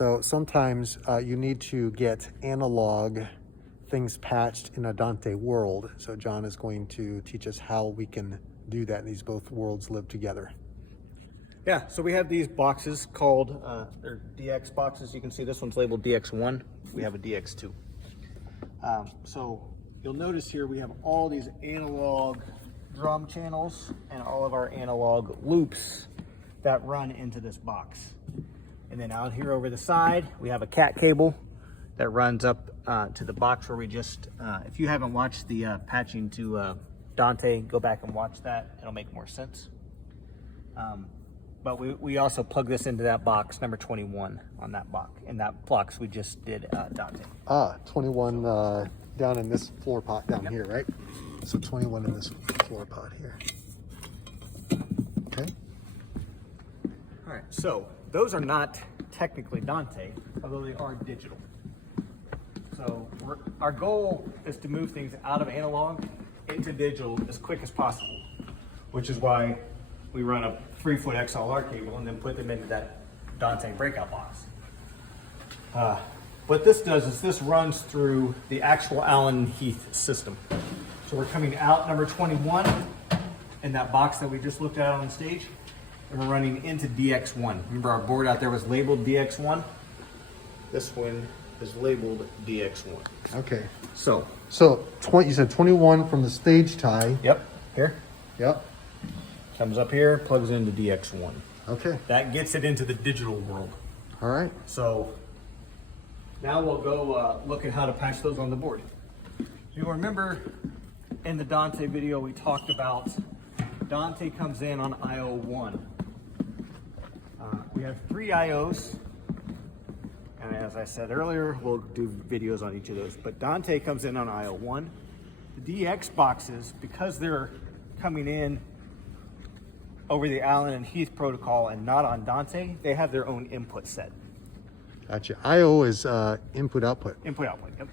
So sometimes you need to get analog things patched in a Dante world. So John is going to teach us how we can do that. These both worlds live together. Yeah, so we have these boxes called, they're DX boxes. You can see this one's labeled DX1. We have a DX2. So you'll notice here we have all these analog drum channels and all of our analog loops that run into this box. And then out here over the side, we have a cat cable that runs up to the box where we just, if you haven't watched the patching to Dante, go back and watch that. It'll make more sense. But we also plug this into that box, number 21 on that box. In that box we just did Dante. 21 down in this floor pot down here, right? So 21 in this floor pot here. Okay. All right, so those are not technically Dante, although they are digital. So our goal is to move things out of analog into digital as quick as possible, which is why we run a 3-foot XLR cable and then put them into that Dante breakout box. What this does is this runs through the actual Allen Heath system. So we're coming out number 21 in that box that we just looked at on the stage, and we're running into DX1. Remember our board out there was labeled DX1? This one is labeled DX1. Okay. So you said 21 from the stage tie. Yep, here. Yep. Comes up here, plugs into DX1. Okay. That gets it into the digital world. All right. So now we'll go look at how to patch those on the board. You'll remember in the Dante video we talked about Dante comes in on IO 1. We have 3 IOs, and as I said earlier, we'll do videos on each of those. But Dante comes in on IO 1. The DX boxes, because they're coming in over the Allen and Heath protocol and not on Dante, they have their own input set. Gotcha. I/O is input output. Input output, yep.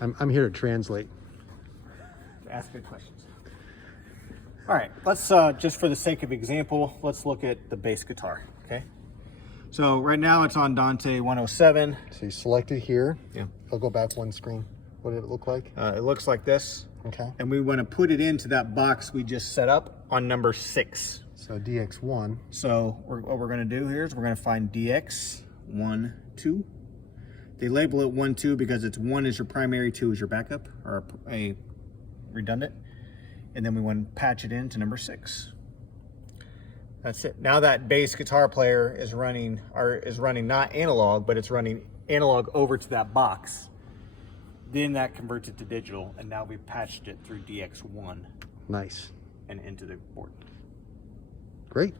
I'm here to translate. Ask good questions. All right, let's just for the sake of example, let's look at the bass guitar, okay? So right now it's on Dante 107. So you select it here. Yeah. I'll go back one screen. What did it look like? It looks like this. Okay. And we want to put it into that box we just set up on number 6. So DX1. So what we're going to do here is we're going to find DX1, 2. They label it 1, 2 because it's 1 is your primary, 2 is your backup, or a redundant. And then we want to patch it into number 6. That's it. Now that bass guitar player is running not analog, but it's running analog over to that box. Then that converts it to digital, and now we've patched it through DX1. Nice. And into the board. Great.